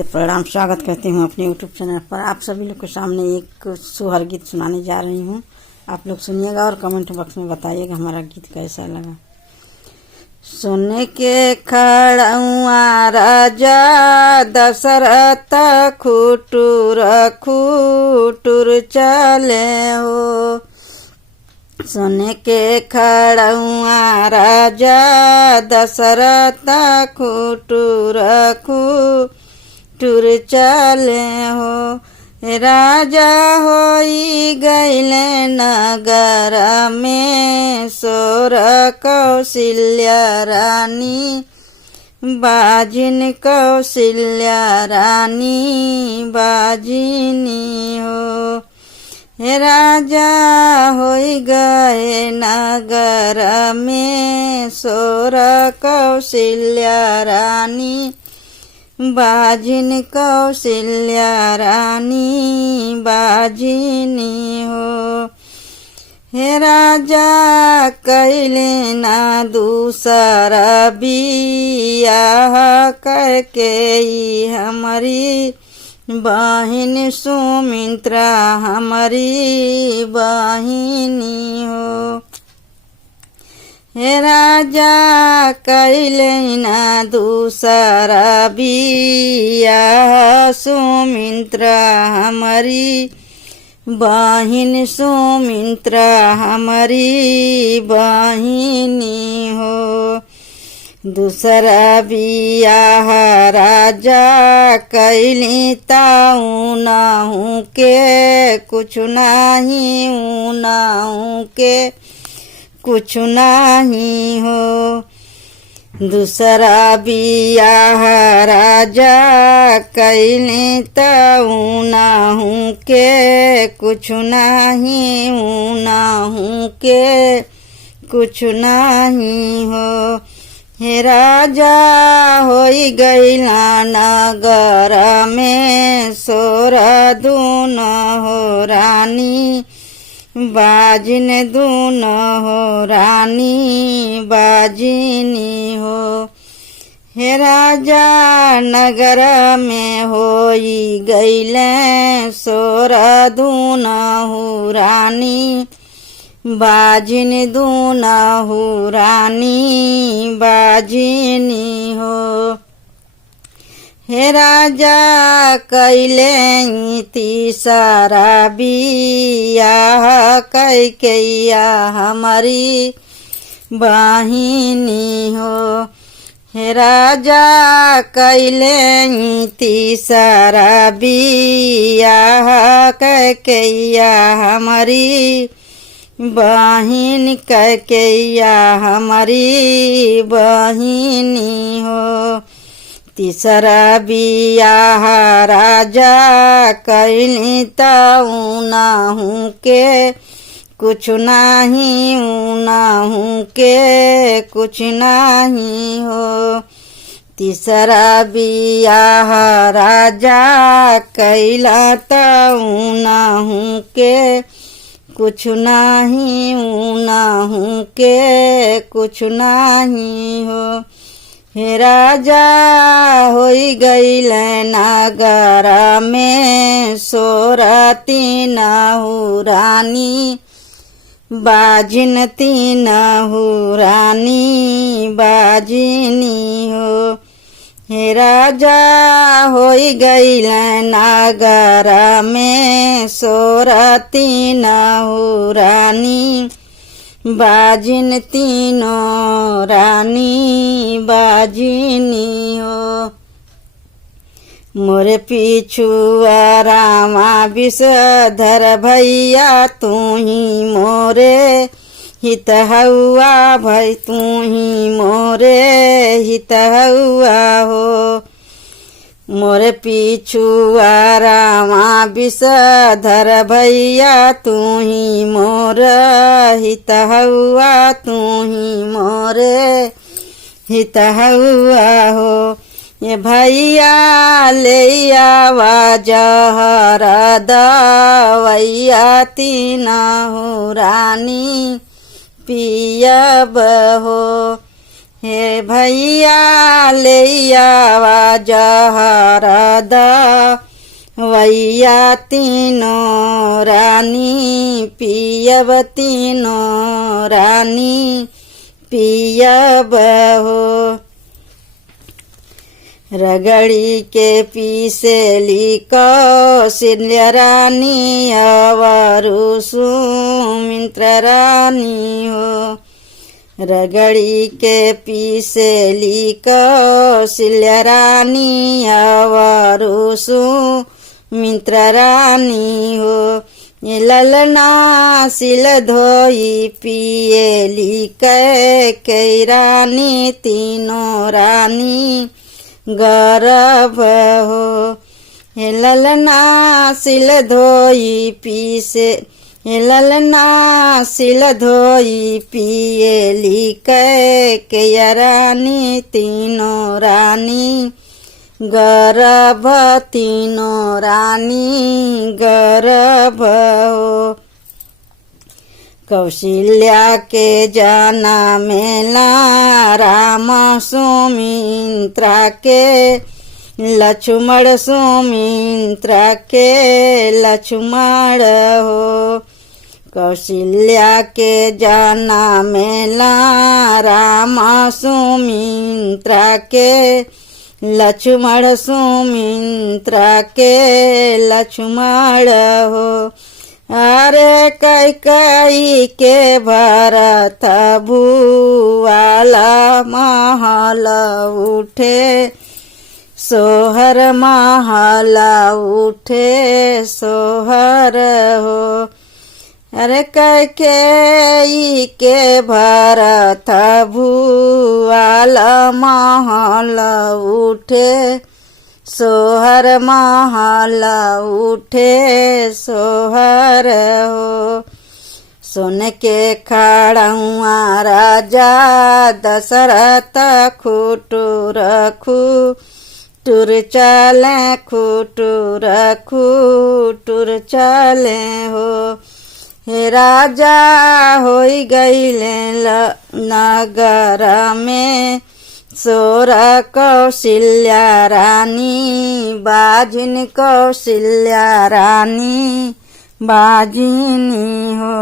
नमस्ते, प्रणाम, स्वागत करती हूँ अपने यूट्यूब चैनल पर। आप सभी लोग के सामने एक सोहर गीत सुनाने जा रही हूँ। आप लोग सुनिएगा और कमेंट बॉक्स में बताइएगा हमारा गीत कैसा लगा। सोने के खड़उआ राजा दशरथ खुटुर खुटुर चले हो। सोने के खड़उआ राजा दशरथ खुटुर खुटुर चले हो। राजा होई गईले नगर में सोर कौशल्या रानी बाजिन कौशल्या रानी बाजिनी हो। राजा होई गए नगर में सोर कौशल्या रानी बाजिन कौशल्या रानी बाजिनी हो। हे राजा कैले ना दूसरा बियाह करके हमारी बहिन सुमित्रा हमारी बहिनी हो। हे राजा कैले ना दूसरा बियाह सुमित्रा हमारी बहिन सुमित्रा हमारी बहिनी हो। दूसरा बियाह राजा कैली ताऊ नाहू के कुछ नहीं नाहू के कुछ नहीं हो। दूसरा बियाह राजा कैली ताऊ नाहू के कुछ नहीं नाहू के कुछ नहीं हो। हे राजा होई गईला नगर में सोर दून हो रानी बाजिन दून हो रानी बाजिनी हो। हे राजा नगर में होई गईले सोर दून हो रानी बाजिन दून हो रानी बाजिनी हो। हे राजा कैले तीसरा बियाह कैकैया हमारी बहिनी हो। हे राजा कैले तीसरा बियाह कैकैया हमारी बहिन कैकैया हमारी बहिनी हो। तीसरा बियाह राजा कैली ताऊ नाहू के कुछ नहीं नाहू के कुछ नहीं हो। तीसरा बियाह राजा कैला ताऊ नाहू के कुछ नहीं नाहू के कुछ नहीं हो। हे राजा होई गईले नगर में सोर तीन हो रानी बाजिन तीन हो रानी बाजिनी हो। हे राजा होई गईले नगर में सोर तीन हो रानी बाजिन तीनों रानी बाजिनी हो। मोरे पीछू रामा विषधर भैया तू ही मोरे हित हुआ भाई तू ही मोरे हित हुआ हो। मोरे पीछू रामा विषधर भैया तू ही मोर हित हुआ तू ही मोरे हित हुआ हो। ये भैया ले आवा जहर दवैया तीन हो रानी पियब हो। हे भैया ले आवा जहरद वैया तीनों रानी पियब तीनों रानी पियब हो। रगड़ी के पीसेली कौशल्या रानी अवरु सुमित्रा रानी हो। रगड़ी के पीसेली कौशल्या रानी अवरु सुमित्रा रानी हो। ललना सिल धोई पियली कैकेयी रानी तीनों रानी गर्भ हो। ललना सिल धोई पीसे ललना सिल धोई पियली कैकेयी रानी तीनों रानी गर्भ तीनों रानी गर्भ हो। कौशल्या के जनमेला राम सुमित्रा के लक्ष्मण सुमित्रा के लक्ष्मण हो। कौशल्या के जनमेला राम सुमित्रा के लक्ष्मण सुमित्रा के लक्ष्मण हो। अरे कैकेयी के भरत भुआला महल उठे सोहर महल उठे सोहर हो। अरे कैकेयी के भरत भुआला महल उठे सोहर महल उठे सोहर हो। सुन के खड़ुआ राजा दशरथ खुटुर खुटुर चले खुटुर खुटुर चले हो। हे राजा होई गईले नगर में सोर कौशल्या रानी बाजिन कौशल्या रानी बाजिनी हो।